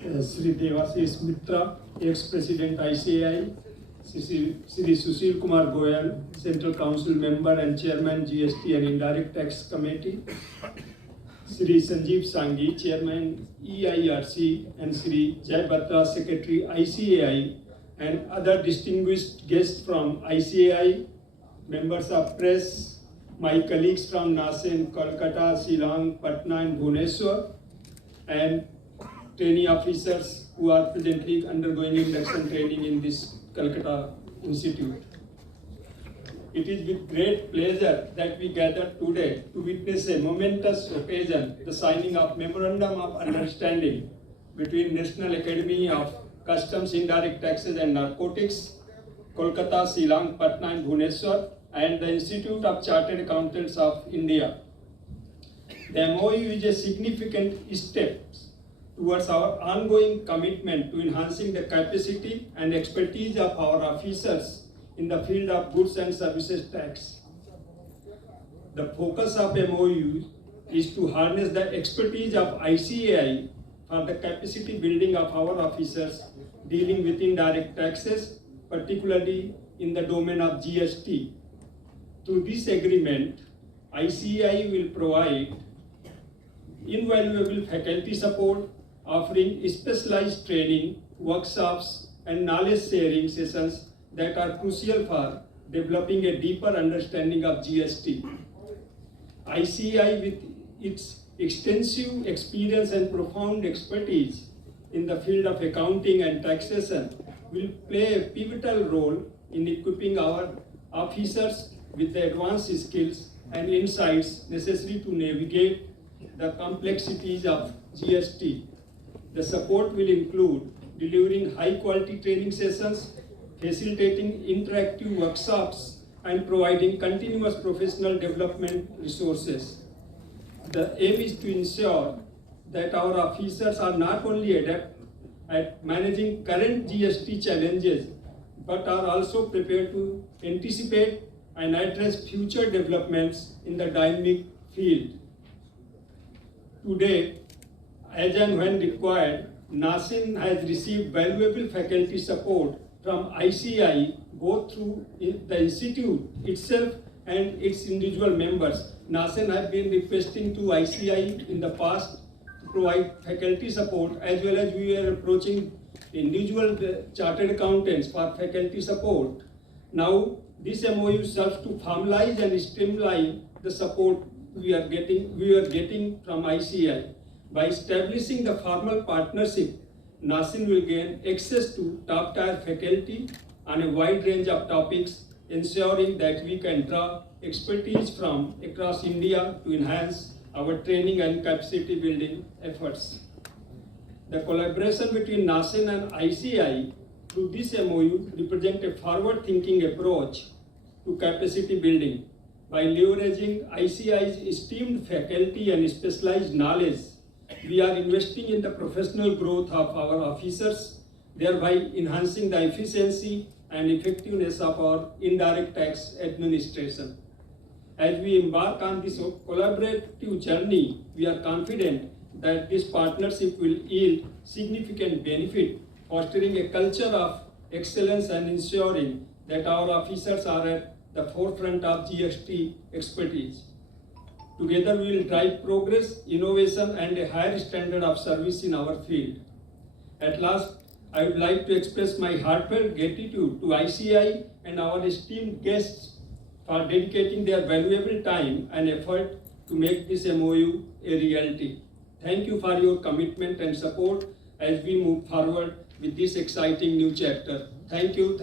Sri Devashish Mitra, ex-President ICAI, Sri Sushil Kumar Goyal, Central Council Member and Chairman GST and Indirect Tax Committee, Sri Sanjeev Sanghi, Chairman EIRC, and Sri Jai Batra, Secretary ICAI, and other distinguished guests from ICAI, members of press, my colleagues from Nasen, Kolkata, Shillong, Patna, and Bhubaneswar, and trainee officers who are presently undergoing induction training in this Calcutta Institute. It is with great pleasure that we gather today to witness a momentous occasion, the signing of Memorandum of Understanding between National Academy of Customs, Indirect Taxes and Narcotics, Kolkata, Shillong, Patna, and Bhubaneswar, and the Institute of Chartered Accountants of India. The MOU is a significant step towards our ongoing commitment to enhancing the capacity and expertise of our officers in the field of goods and services tax. The focus of MOU is to harness the expertise of ICAI for the capacity building of our officers dealing with indirect taxes, particularly in the domain of GST. Through this agreement, ICAI will provide invaluable faculty support, offering specialized training, workshops, and knowledge sharing sessions that are crucial for developing a deeper understanding of GST. ICAI, with its extensive experience and profound expertise in the field of accounting and taxation, will play a pivotal role in equipping our officers with the advanced skills and insights necessary to navigate the complexities of GST. The support will include delivering high-quality training sessions, facilitating interactive workshops, and providing continuous professional development resources. The aim is to ensure that our officers are not only adept at managing current GST challenges, but are also prepared to anticipate and address future developments in the dynamic field. Today, as and when required, Nasen has received valuable faculty support from ICAI, both through the institute itself and its individual members. Nasen has been requesting to ICAI in the past to provide faculty support, as well as we are approaching individual chartered accountants for faculty support. Now, this MOU serves to formalize and streamline the support we are getting from ICAI. By establishing the formal partnership, Nasen will gain access to top-tier faculty on a wide range of topics, ensuring that we can draw expertise from across India to enhance our training and capacity building efforts. The collaboration between Nasen and ICAI through this MOU represents a forward-thinking approach to capacity building. By leveraging ICAI's esteemed faculty and specialized knowledge, we are investing in the professional growth of our officers, thereby enhancing the efficiency and effectiveness of our indirect tax administration. As we embark on this collaborative journey, we are confident that this partnership will yield significant benefit, fostering a culture of excellence and ensuring that our officers are at the forefront of GST expertise. Together we will drive progress, innovation, and a higher standard of service in our field. At last, I would like to express my heartfelt gratitude to ICAI and our esteemed guests for dedicating their valuable time and effort to make this MOU a reality. Thank you for your commitment and support as we move forward with this exciting new chapter. Thank you.